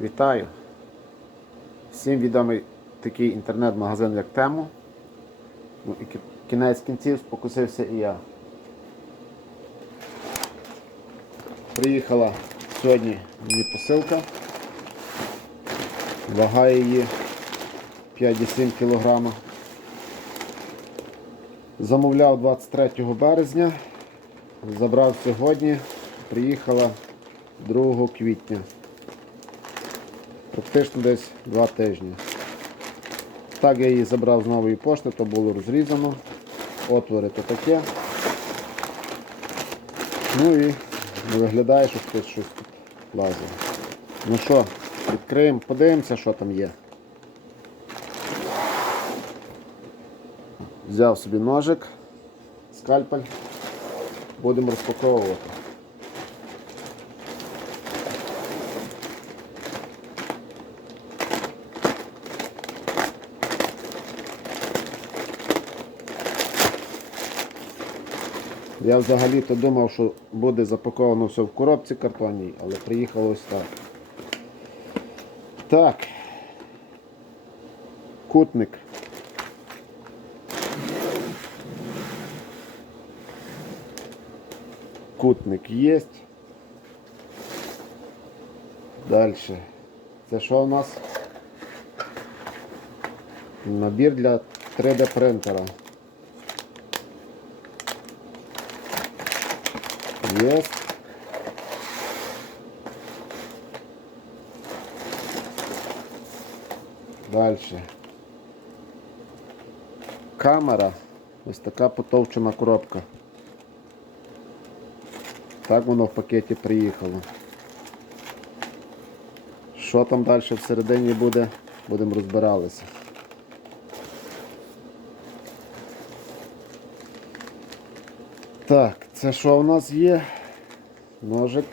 Вітаю! Всім відомий такий інтернет-магазин, як Тему. Ну, і кінець кінців спокусився і я. Приїхала сьогодні мені посилка. Вага її 5,7 кг. Замовляв 23 березня. Забрав сьогодні. Приїхала 2 квітня. Практично десь два тижні. Так я її забрав з нової пошти, то було розрізано. Отвори то таке. Ну і виглядає, що хтось щось тут лазить. Ну що, відкриємо, подивимося, що там є. Взяв собі ножик, скальпель. Будемо розпаковувати. Я взагалі-то думав, що буде запаковано все в коробці картонній, але приїхало ось так. Так. Кутник. Кутник є. Далі. Це що у нас? Набір для 3D принтера. Есть. Дальше. Камера. Ось така потовчена коробка. Так воно в пакеті приїхало. Що там далі всередині буде, будемо розбиралися. Так, це що у нас є? Ножик.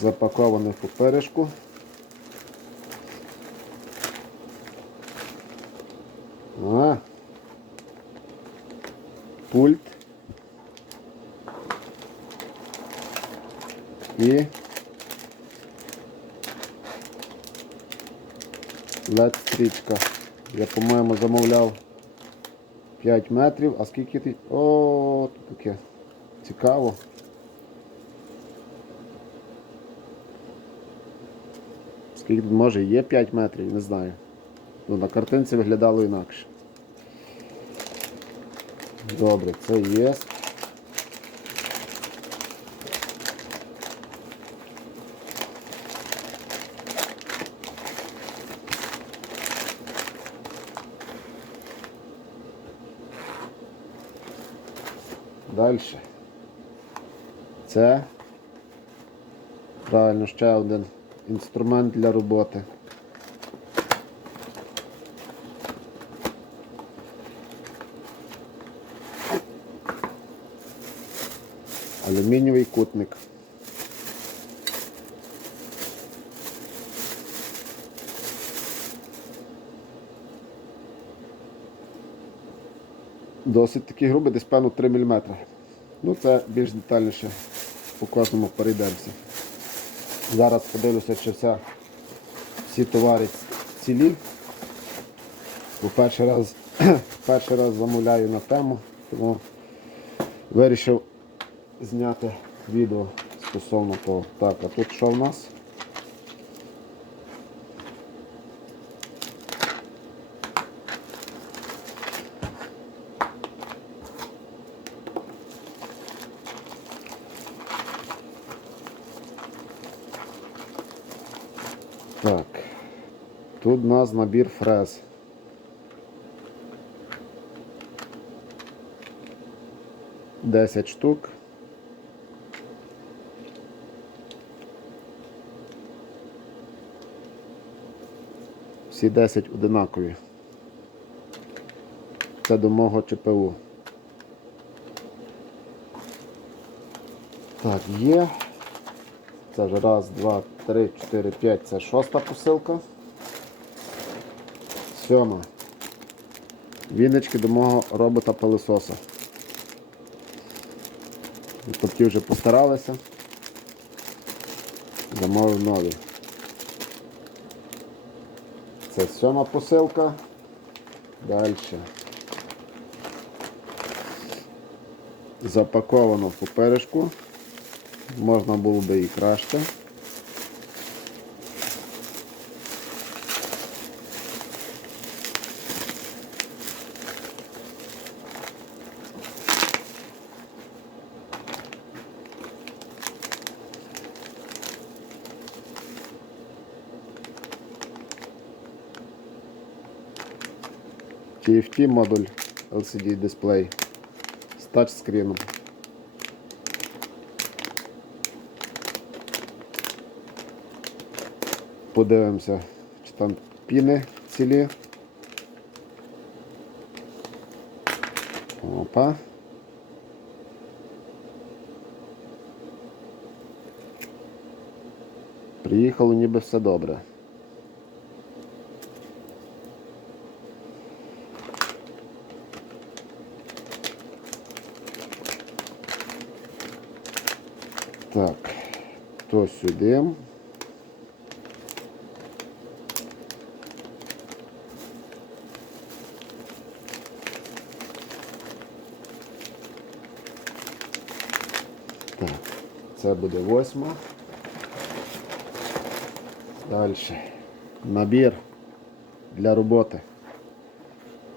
Запакований в паперишку. А. Пульт. І led. Я, по-моєму, замовляв 5 метрів, а скільки ти... О, таке цікаво. Скільки тут може є 5 метрів, не знаю. Ну, на картинці виглядало інакше. Добре, це є. Далі. Це правильно ще один інструмент для роботи. Алюмінієвий кутник. Досить такий грубий, десь певно 3 мм. Ну це більш детальніше по кожному перейдемося. Зараз подивлюся, чи вся, всі товари цілі. Бо перший раз, перший раз замовляю на тему, тому вирішив зняти відео стосовно того. Так, а тут що в нас? Так. Тут у нас набір фрез. Десять штук. Всі 10 одинакові. Це до мого ЧПУ. Так, є. Це вже раз, два, три, чотири, п'ять. Це шоста посилка. Сьома. Віночки до мого робота пилососа. Тобто вже постаралися. Замовив нові. Це сьома посилка. Далі. Запаковано в паперишку. Можна було би і краще. TFT модуль LCD дисплей з тачскріном. Подивимося, чи там піни цілі. Опа. Приїхало ніби все добре. 100 сюди. Так, це буде восьма. Далі. Набір для роботи.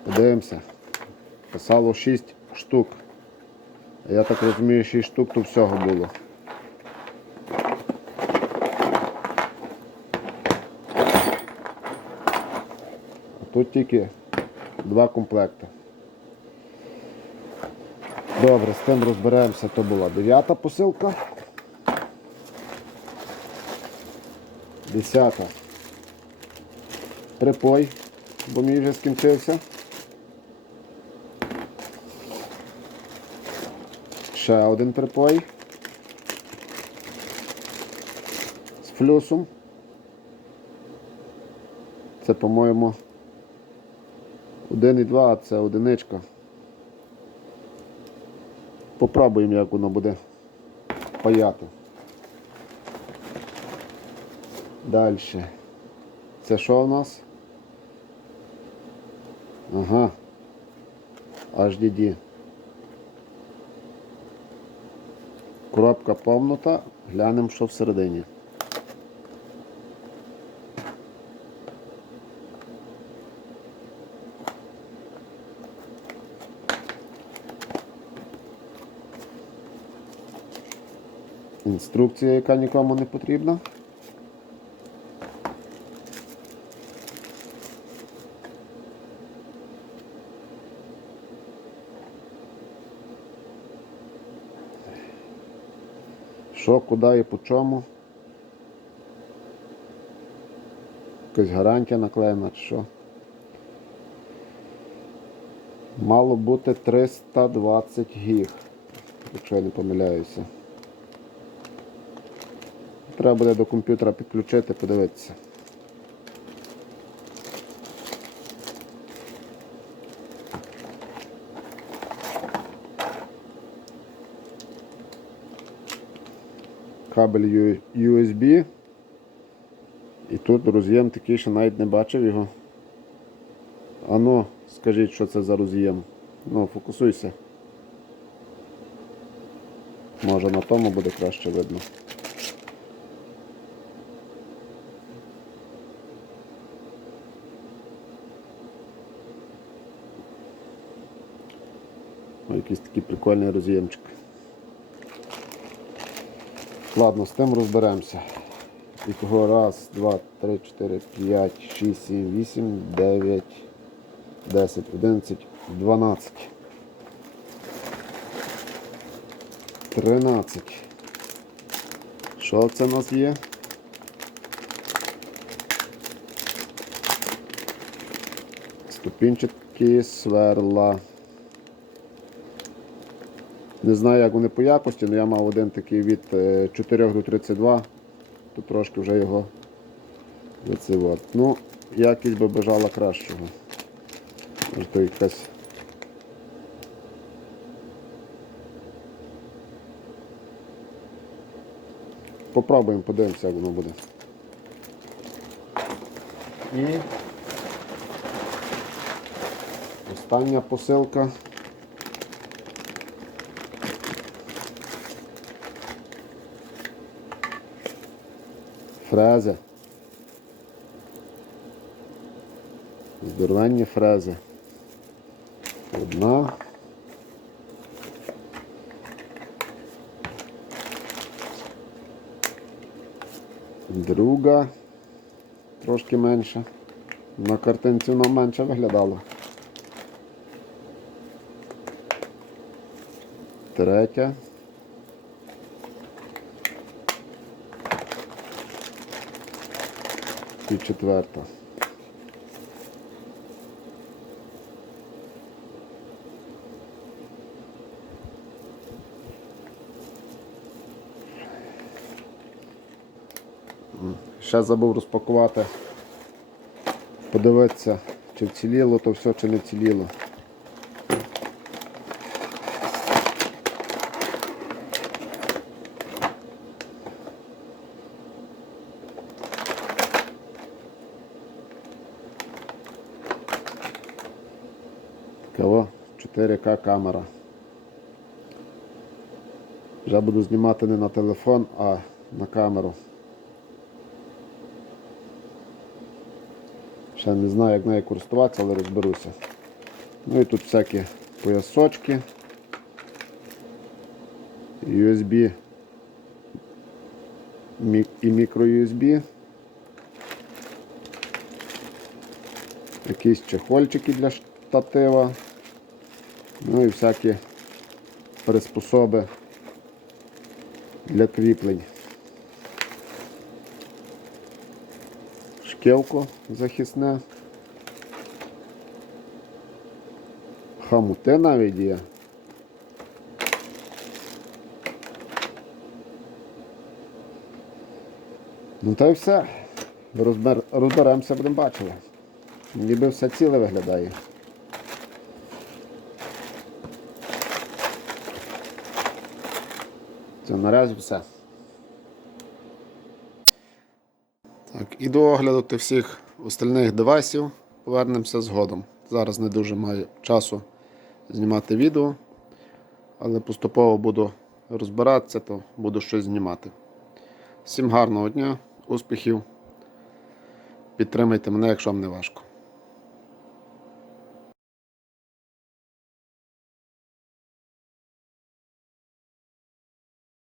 Подивимося. Писало 6 штук. Я так розумію, 6 штук то всього було. Тут тільки два комплекти. Добре, з тим розберемося. То була дев'ята посилка. Десята. Припой, бо мій вже скінчився. Ще один припой. З флюсом. Це, по-моєму, 1,2, а це одиничка. Попробуємо, як воно буде паяти. Далі. Це що у нас? Ага. HDD. Коробка помнута. Глянемо, що всередині. Інструкція, яка нікому не потрібна. Що, куди і по чому? Якась гарантія наклеєна чи що? Мало бути 320 гіг, якщо я не помиляюся. Треба буде до комп'ютера підключити, подивитися. Кабель USB. І тут роз'єм такий, що навіть не бачив його. Ану, скажіть, що це за роз'єм. Ну, фокусуйся. Може на тому буде краще видно. Такий прикольний роз'ємчик. Ладно, з тим розберемося. І кого раз, два, три, чотири, п'ять, шість, сім, вісім, дев'ять, десять, одинадцять, дванадцять. Тринадцять. Що це у нас є? Ступінчаткі сверла. Не знаю, як вони по якості, але я мав один такий від е, 4 до 32, то трошки вже його вицивати. Ну, якість би бажала кращого. Може то якась. Попробуємо, подивимося, як воно буде. І остання посилка. Фрези. Здоровенні фрези. Одна. Друга. Трошки менша. На картинці воно менше виглядало. Третя. І четверта. Ще забув розпакувати. Подивитися, чи вціліло то все, чи не вціліло. Кого? 4К камера. Вже буду знімати не на телефон, а на камеру. Ще не знаю, як нею користуватися, але розберуся. Ну і тут всякі поясочки. USB і мікро-USB. Якісь чехольчики для штатива. Ну і всякі приспособи для кріплень. Шкілко захисне. Хамуте навіть є. Ну та й все. Розбер... Розберемося, будемо бачити. Ніби все ціле виглядає. Це наразі все. Так, і до огляду тих всіх остальних девайсів повернемося згодом. Зараз не дуже маю часу знімати відео, але поступово буду розбиратися, то буду щось знімати. Всім гарного дня, успіхів. Підтримайте мене, якщо вам не важко.